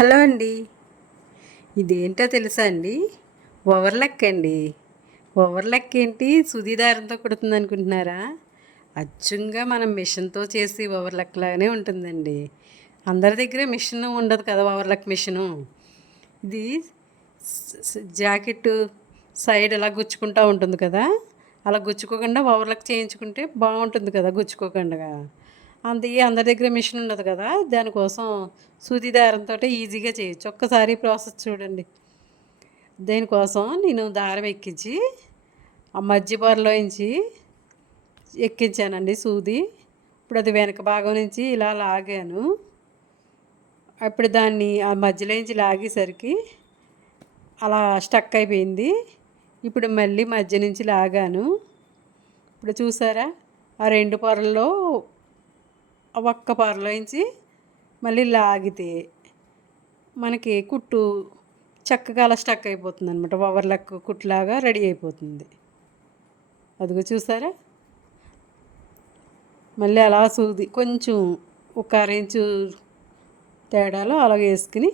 Hello అండి. ఇదేంటో తెలుసా అండి? ఓవర్లక్ అండి. ఓవర్లక్ ఏంటి? సుదీదారంతో కుడుతుంది అనుకుంటున్నారా అచ్చంగా మనం మిషన్తో చేసి ఓవర్లక్ లాగానే ఉంటుందండి. అందరి దగ్గర మిషన్ ఉండదు కదా ఓవర్లక్ మిషను. ఇది జాకెట్ సైడ్ ఎలా గుచ్చుకుంటూ ఉంటుంది కదా? అలా గుచ్చుకోకుండా ఓవర్లక్ చేయించుకుంటే బాగుంటుంది కదా గుచ్చుకోకుండా. అంత అందరి దగ్గర మిషన్ ఉండదు కదా దానికోసం సూది దారంతో ఈజీగా చేయొచ్చు. ఒక్కసారి ప్రాసెస్ చూడండి. దేనికోసం నేను దారం ఎక్కించి ఆ మధ్య నుంచి ఎక్కించానండి సూది. ఇప్పుడు అది వెనక భాగం నుంచి ఇలా లాగాను. అప్పుడు దాన్ని ఆ మధ్యలోంచి లాగేసరికి అలా స్టక్ అయిపోయింది. ఇప్పుడు మళ్ళీ మధ్య నుంచి లాగాను. ఇప్పుడు చూసారా ఆ రెండు పొరల్లో ఒక్క పొరలోంచి మళ్ళీ లాగితే మనకి కుట్టు చక్కగా అలా స్టక్ అయిపోతుంది అనమాట ఓవర్లక్ కుట్లాగా రెడీ అయిపోతుంది. అదిగో చూసారా? మళ్ళీ అలా సూది కొంచెం ఒక అరేంచు తేడాలో అలా వేసుకుని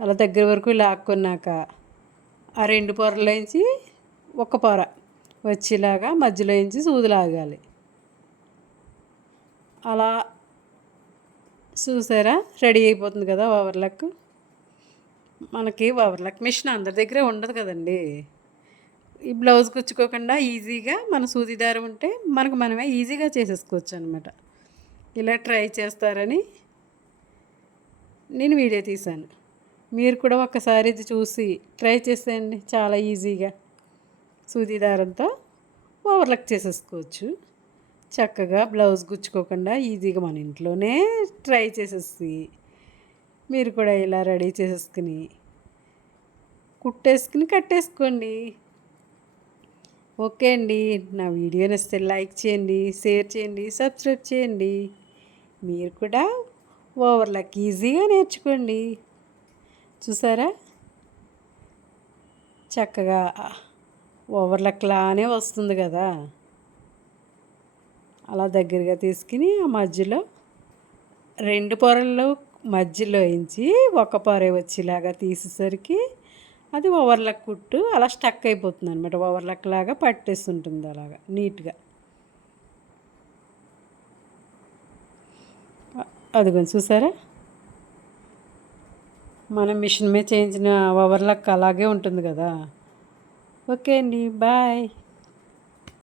అలా దగ్గర వరకు లాక్కున్నాక ఆ రెండు పొరలోంచి ఒక పొర వచ్చేలాగా మధ్యలోంచి సూది లాగాలి. అలా చూసారా? రెడీ అయిపోతుంది కదా ఓవర్లక్ మనకి ఓవర్లక్ మిషన్ అందరి దగ్గర ఉండదు కదండి. ఈ బ్లౌజ్ కుచ్చుకోకుండా ఈజీగా మన సూది దారం ఉంటే మనకు మనమే ఈజీగా చేసేసుకోవచ్చు అనమాట ఇలా ట్రై చేస్తారని నేను వీడియో తీశాను. మీరు కూడా ఒక్కసారి ఇది చూసి ట్రై చేసేయండి చాలా ఈజీగా సూది దారంతో ఓవర్లక్ చేసేసుకోవచ్చు. చక్కగా బ్లౌజ్ గుచ్చుకోకుండా ఈజీగా మన ఇంట్లోనే ట్రై చేసేసి మీరు కూడా ఇలా రెడీ చేసేసుకుని కుట్టేసుకుని కట్టేసుకోండి. ఓకే అండి. నా వీడియో నచ్చితే లైక్ చేయండి షేర్ చేయండి సబ్స్క్రైబ్ చేయండి. మీరు కూడా ఓవర్లాక్ ఈజీగా నేర్చుకోండి. చూసారా? చక్కగా ఓవర్లక్ లానే వస్తుంది కదా. అలా దగ్గరగా తీసుకుని ఆ మధ్యలో రెండు పొరల్లో మధ్యలో ఇంచి ఒక పొరే వచ్చేలాగా తీసేసరికి అది ఓవర్లక్ కుట్టు అలా స్టక్ అయిపోతుంది అనమాట ఓవర్లక్ లాగా పట్టేస్తుంటుంది అలాగా నీట్గా. అదిగోండి చూసారా? మనం మిషన్ మీద చేయించిన ఓవర్లక్ అలాగే ఉంటుంది కదా. ఓకే అండి బాయ్.